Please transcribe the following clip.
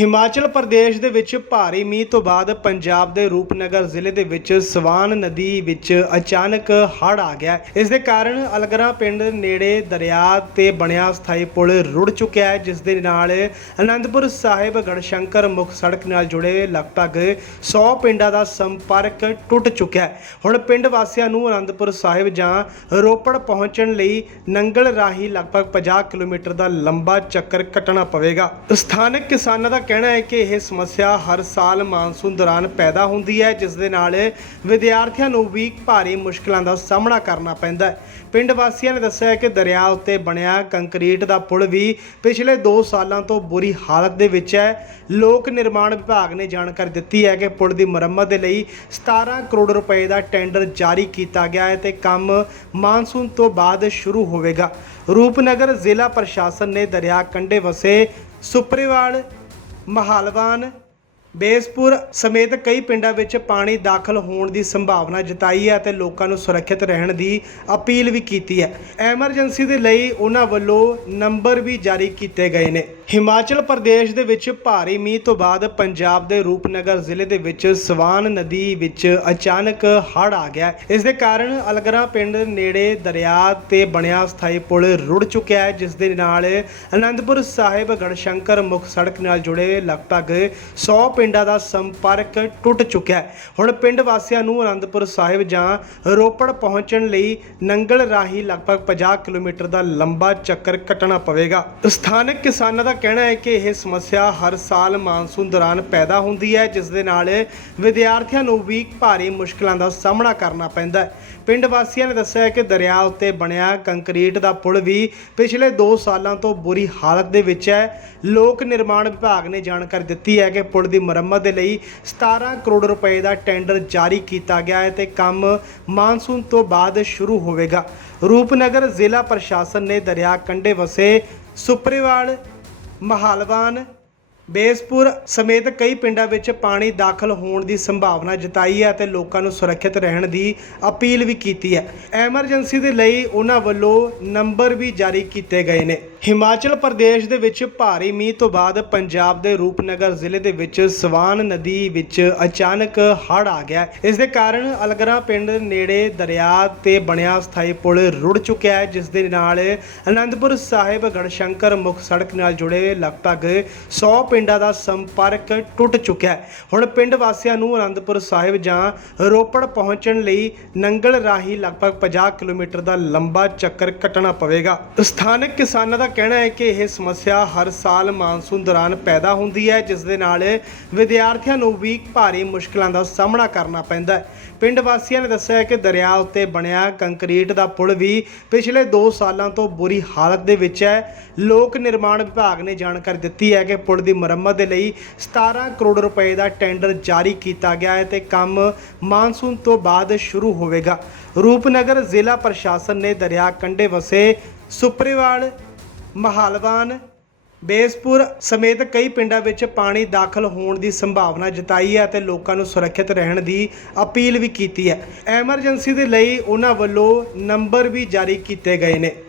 ਹਿਮਾਚਲ ਪ੍ਰਦੇਸ਼ ਦੇ ਵਿੱਚ ਭਾਰੀ ਮੀਂਹ ਤੋਂ ਬਾਅਦ ਪੰਜਾਬ ਦੇ ਰੂਪਨਗਰ ਜ਼ਿਲ੍ਹੇ ਦੇ ਵਿੱਚ ਸਵਾਨ ਨਦੀ ਵਿੱਚ ਅਚਾਨਕ ਹੜ੍ਹ ਆ ਗਿਆ ਇਸ ਦੇ ਕਾਰਨ ਅਲਗਰਾ ਪਿੰਡ ਨੇੜੇ ਦਰਿਆ ਤੇ ਬਣਿਆ ਸਥਾਈ ਪੁਲ ਰੁੜ ਚੁੱਕਿਆ ਹੈ, ਜਿਸ ਦੇ ਨਾਲ ਅਨੰਦਪੁਰ ਸਾਹਿਬ, ਗੜਸ਼ੰਕਰ ਮੁੱਖ ਸੜਕ ਨਾਲ ਜੁੜੇ ਲਗਭਗ 100 ਪਿੰਡਾਂ ਦਾ ਸੰਪਰਕ ਟੁੱਟ ਚੁੱਕਿਆ ਹੈ। ਹੁਣ ਪਿੰਡ ਵਾਸੀਆਂ ਨੂੰ ਅਨੰਦਪੁਰ ਸਾਹਿਬ ਜਾਂ ਰੋਪੜ ਪਹੁੰਚਣ ਲਈ ਨੰਗਲ ਰਾਹੀਂ ਲਗਭਗ 50 ਕਿਲੋਮੀਟਰ ਦਾ ਲੰਬਾ ਚੱਕਰ ਕੱਟਣਾ ਪਵੇਗਾ। ਸਥਾਨਕ ਕਿਸਾਨਾਂ ਦਾ ਕਹਿਣਾ ਹੈ ਕਿ ਇਹ ਸਮੱਸਿਆ ਹਰ ਸਾਲ ਮਾਨਸੂਨ ਦੌਰਾਨ ਪੈਦਾ ਹੁੰਦੀ ਹੈ, ਜਿਸ ਦੇ ਨਾਲ ਵਿਦਿਆਰਥੀਆਂ ਨੂੰ ਵੀ ਭਾਰੀ ਮੁਸ਼ਕਲਾਂ ਦਾ ਸਾਹਮਣਾ ਕਰਨਾ ਪੈਂਦਾ ਹੈ। ਪਿੰਡ ਵਾਸੀਆਂ ਨੇ ਦੱਸਿਆ ਕਿ ਦਰਿਆ ਉੱਤੇ ਬਣਿਆ ਕੰਕਰੀਟ ਦਾ ਪੁਲ ਵੀ ਪਿਛਲੇ 2 ਸਾਲਾਂ ਤੋਂ ਬੁਰੀ ਹਾਲਤ ਦੇ ਵਿੱਚ ਹੈ। ਲੋਕ ਨਿਰਮਾਣ ਵਿਭਾਗ ਨੇ ਜਾਣਕਾਰੀ ਦਿੱਤੀ ਹੈ ਕਿ ਪੁਲ ਦੀ ਮੁਰੰਮਤ ਦੇ ਲਈ 17 ਕਰੋੜ ਰੁਪਏ ਦਾ ਟੈਂਡਰ ਜਾਰੀ ਕੀਤਾ ਗਿਆ ਹੈ ਤੇ ਕੰਮ ਮਾਨਸੂਨ ਤੋਂ ਬਾਅਦ ਸ਼ੁਰੂ ਹੋਵੇਗਾ। ਰੂਪਨਗਰ ਜ਼ਿਲ੍ਹਾ ਪ੍ਰਸ਼ਾਸਨ ਨੇ ਦਰਿਆ ਕੰਢੇ ਵਸੇ ਸੁਪਰੀਵਾਲ ਮਹਾਲਵਾਨ ਬੇਸਪੁਰ ਸਮੇਤ ਕਈ ਪਿੰਡਾਂ ਵਿੱਚ ਪਾਣੀ ਦਾਖਲ ਹੋਣ ਦੀ ਸੰਭਾਵਨਾ ਜਤਾਈ ਹੈ ਅਤੇ ਲੋਕਾਂ ਨੂੰ ਸੁਰੱਖਿਅਤ ਰਹਿਣ ਦੀ ਅਪੀਲ ਵੀ ਕੀਤੀ ਹੈ। ਐਮਰਜੈਂਸੀ ਦੇ ਲਈ ਉਹਨਾਂ ਵੱਲੋਂ ਨੰਬਰ ਵੀ ਜਾਰੀ ਕੀਤੇ ਗਏ ਨੇ। ਹਿਮਾਚਲ ਪ੍ਰਦੇਸ਼ ਦੇ ਵਿੱਚ ਭਾਰੀ ਮੀਂਹ ਤੋਂ ਬਾਅਦ ਪੰਜਾਬ ਦੇ ਰੂਪਨਗਰ ਜ਼ਿਲ੍ਹੇ ਦੇ ਵਿੱਚ ਸਵਾਨ ਨਦੀ ਵਿੱਚ ਅਚਾਨਕ ਹੜ੍ਹ ਆ ਗਿਆ ਇਸ ਦੇ ਕਾਰਨ ਅਲਗਰਾ ਪਿੰਡ ਨੇੜੇ ਦਰਿਆ ਤੇ ਬਣਿਆ ਸਥਾਈ ਪੁਲ ਰੁੜ ਚੁੱਕਿਆ ਹੈ, ਜਿਸ ਦੇ ਨਾਲ ਅਨੰਦਪੁਰ ਸਾਹਿਬ ਗੜਸ਼ੰਕਰ ਮੁੱਖ ਸੜਕ ਨਾਲ ਜੁੜੇ ਲਗਭਗ 100 ਪਿੰਡਾਂ ਦਾ ਸੰਪਰਕ ਟੁੱਟ ਚੁੱਕਿਆ ਹੈ। ਹੁਣ ਪਿੰਡ ਵਾਸੀਆਂ ਨੂੰ ਅਨੰਦਪੁਰ ਸਾਹਿਬ ਜਾਂ ਰੋਪੜ ਪਹੁੰਚਣ ਲਈ ਨੰਗਲ ਰਾਹੀਂ ਲਗਭਗ 50 ਕਿਲੋਮੀਟਰ ਦਾ ਲੰਬਾ ਚੱਕਰ ਕੱਟਣਾ ਪਵੇਗਾ। ਸਥਾਨਕ ਕਿਸਾਨਾਂ ਦਾ ਕਹਿਣਾ ਹੈ ਕਿ ਇਹ ਸਮੱਸਿਆ ਹਰ ਸਾਲ ਮਾਨਸੂਨ ਦੌਰਾਨ ਪੈਦਾ ਹੁੰਦੀ ਹੈ, ਜਿਸ ਦੇ ਨਾਲ ਵਿਦਿਆਰਥੀਆਂ ਨੂੰ ਵੀ ਭਾਰੀ ਮੁਸ਼ਕਲਾਂ ਦਾ ਸਾਹਮਣਾ ਕਰਨਾ ਪੈਂਦਾ ਹੈ। ਪਿੰਡ ਵਾਸੀਆਂ ਨੇ ਦੱਸਿਆ ਹੈ ਕਿ ਦਰਿਆ ਉੱਤੇ ਬਣਿਆ ਕੰਕਰੀਟ ਦਾ ਪੁਲ ਵੀ ਪਿਛਲੇ 2 ਸਾਲਾਂ ਤੋਂ ਬੁਰੀ ਹਾਲਤ ਦੇ ਵਿੱਚ ਹੈ। ਲੋਕ ਨਿਰਮਾਣ ਵਿਭਾਗ ਨੇ ਜਾਣਕਾਰੀ ਦਿੱਤੀ ਹੈ ਕਿ ਪੁਲ ਦੀ ਮੁਰੰਮਤ ਦੇ ਲਈ 17 ਕਰੋੜ ਰੁਪਏ ਦਾ ਟੈਂਡਰ ਜਾਰੀ ਕੀਤਾ ਗਿਆ ਹੈ ਤੇ ਕੰਮ ਮਾਨਸੂਨ ਤੋਂ ਬਾਅਦ ਸ਼ੁਰੂ ਹੋਵੇਗਾ। ਰੂਪਨਗਰ ਜ਼ਿਲ੍ਹਾ ਪ੍ਰਸ਼ਾਸਨ ਨੇ ਦਰਿਆ ਕੰਢੇ ਵਸੇ ਸੁਪਰੇਵਾਲ ਮਹਾਲਵਾਨ ਬੇਸਪੁਰ ਸਮੇਤ ਕਈ ਪਿੰਡਾਂ ਵਿੱਚ ਪਾਣੀ ਦਾਖਲ ਹੋਣ ਦੀ ਸੰਭਾਵਨਾ ਜਤਾਈ ਹੈ ਅਤੇ ਲੋਕਾਂ ਨੂੰ ਸੁਰੱਖਿਅਤ ਰਹਿਣ ਦੀ ਅਪੀਲ ਵੀ ਕੀਤੀ ਹੈ। ਐਮਰਜੈਂਸੀ ਦੇ ਲਈ ਉਹਨਾਂ ਵੱਲੋਂ ਨੰਬਰ ਵੀ ਜਾਰੀ ਕੀਤੇ ਗਏ ਨੇ। ਹਿਮਾਚਲ ਪ੍ਰਦੇਸ਼ ਦੇ ਵਿੱਚ ਭਾਰੀ ਮੀਂਹ ਤੋਂ ਬਾਅਦ ਪੰਜਾਬ ਦੇ ਰੂਪਨਗਰ ਜ਼ਿਲ੍ਹੇ ਦੇ ਵਿੱਚ ਸਵਾਨ ਨਦੀ ਵਿੱਚ ਅਚਾਨਕ ਹੜ੍ਹ ਆ ਗਿਆ। ਇਸ ਦੇ ਕਾਰਨ ਅਲਗਰਾ ਪਿੰਡ ਨੇੜੇ ਦਰਿਆ ਤੇ ਬਣਿਆ ਸਥਾਈ ਪੁਲ ਰੁੜ ਚੁੱਕਿਆ ਹੈ, ਜਿਸ ਦੇ ਨਾਲ ਅਨੰਦਪੁਰ ਸਾਹਿਬ, ਗੜਸ਼ੰਕਰ ਮੁੱਖ ਸੜਕ ਨਾਲ ਜੁੜੇ ਲਗਭਗ 100 ਪਿੰਡਾਂ ਦਾ ਸੰਪਰਕ ਟੁੱਟ ਚੁੱਕਿਆ ਹੈ। ਹੁਣ ਪਿੰਡ ਵਾਸੀਆਂ ਨੂੰ ਅਨੰਦਪੁਰ ਸਾਹਿਬ ਜਾਂ ਰੋਪੜ ਪਹੁੰਚਣ ਲਈ ਨੰਗਲ ਰਾਹੀਂ ਲਗਭਗ 50 ਕਿਲੋਮੀਟਰ ਦਾ ਲੰਬਾ ਚੱਕਰ ਕੱਟਣਾ ਪਵੇਗਾ। ਸਥਾਨਕ ਕਿਸਾਨਾਂ ਦਾ ਕਹਿਣਾ ਹੈ ਕਿ ਇਹ ਸਮੱਸਿਆ ਹਰ ਸਾਲ ਮਾਨਸੂਨ ਦੌਰਾਨ ਪੈਦਾ ਹੁੰਦੀ ਹੈ, ਜਿਸ ਦੇ ਨਾਲ ਵਿਦਿਆਰਥੀਆਂ ਨੂੰ ਵੀ ਭਾਰੀ ਮੁਸ਼ਕਲਾਂ ਦਾ ਸਾਹਮਣਾ ਕਰਨਾ ਪੈਂਦਾ ਹੈ। ਪਿੰਡ ਵਾਸੀਆਂ ਨੇ ਦੱਸਿਆ ਕਿ ਦਰਿਆ ਉੱਤੇ ਬਣਿਆ ਕੰਕਰੀਟ ਦਾ ਪੁਲ ਵੀ ਪਿਛਲੇ 2 ਸਾਲਾਂ ਤੋਂ ਬੁਰੀ ਹਾਲਤ ਦੇ ਵਿੱਚ ਹੈ। ਲੋਕ ਨਿਰਮਾਣ ਵਿਭਾਗ ਨੇ ਜਾਣਕਾਰੀ ਦਿੱਤੀ ਹੈ ਕਿ ਪੁਲ ਦੀ ਮੁਰੰਮਤ ਦੇ ਲਈ 17 ਕਰੋੜ ਰੁਪਏ ਦਾ ਟੈਂਡਰ ਜਾਰੀ ਕੀਤਾ ਗਿਆ ਹੈ ਤੇ ਕੰਮ ਮਾਨਸੂਨ ਤੋਂ ਬਾਅਦ ਸ਼ੁਰੂ ਹੋਵੇਗਾ। ਰੂਪਨਗਰ ਜ਼ਿਲ੍ਹਾ ਪ੍ਰਸ਼ਾਸਨ ਨੇ ਦਰਿਆ ਕੰਢੇ ਵਸੇ ਸੁਪਰੇਵਾਲ ਮਹਾਲਵਾਨ ਬੇਸਪੁਰ ਸਮੇਤ ਕਈ ਪਿੰਡਾਂ ਵਿੱਚ ਪਾਣੀ ਦਾਖਲ ਹੋਣ ਦੀ ਸੰਭਾਵਨਾ ਜਤਾਈ ਹੈ ਅਤੇ ਲੋਕਾਂ ਨੂੰ ਸੁਰੱਖਿਅਤ ਰਹਿਣ ਦੀ ਅਪੀਲ ਵੀ ਕੀਤੀ ਹੈ। ਐਮਰਜੈਂਸੀ ਦੇ ਲਈ ਉਹਨਾਂ ਵੱਲੋਂ ਨੰਬਰ ਵੀ ਜਾਰੀ ਕੀਤੇ ਗਏ ਨੇ।